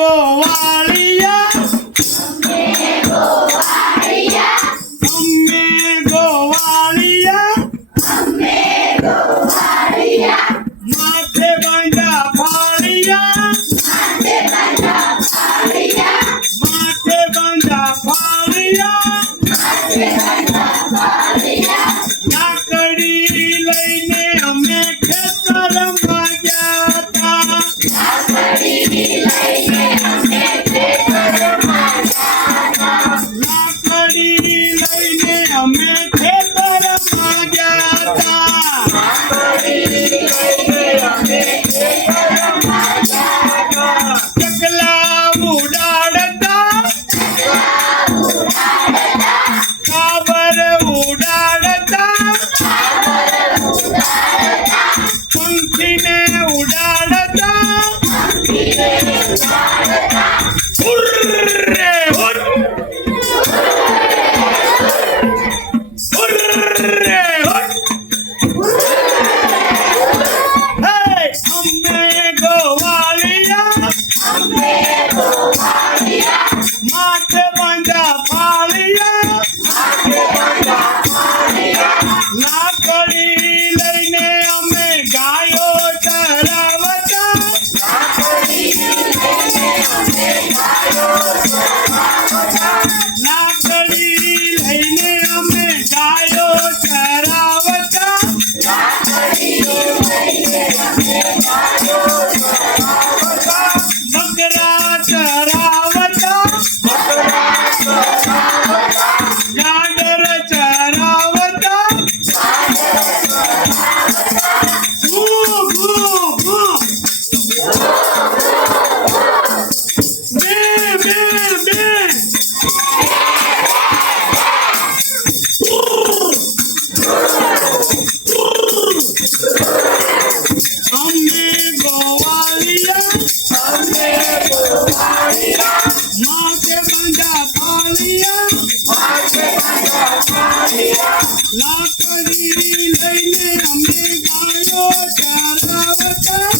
ગોવાળિયા માથે બાંધા ફાળિયા માથે બાંધા ફાળિયા લાકડી લઈને અમે ખેતરમાં ગયા તા લાકડી લઈને અમે ખેતરમાં ગયા તા ચકલા ઉડાડતા કાબર ઉડાડતા પંખીને ઉડાડતા હુર્રે હુર હુર્રે હુર અમે ગોવાળિયા માથે બાંધા ફાળિયા લાકડી લઈને અમે ગાયો ચરાવતા લાકડી લઈને અમે ગાયો ચરાવતા બકરા ચરાવતા ગાડર ચરાવતા ભૂ ભૂ ભૂ બે બે બે અમે ગોવાળિયા માથે બાંધા ફાળિયા લાકડી લઈને અમે ગાયો ચરાવતા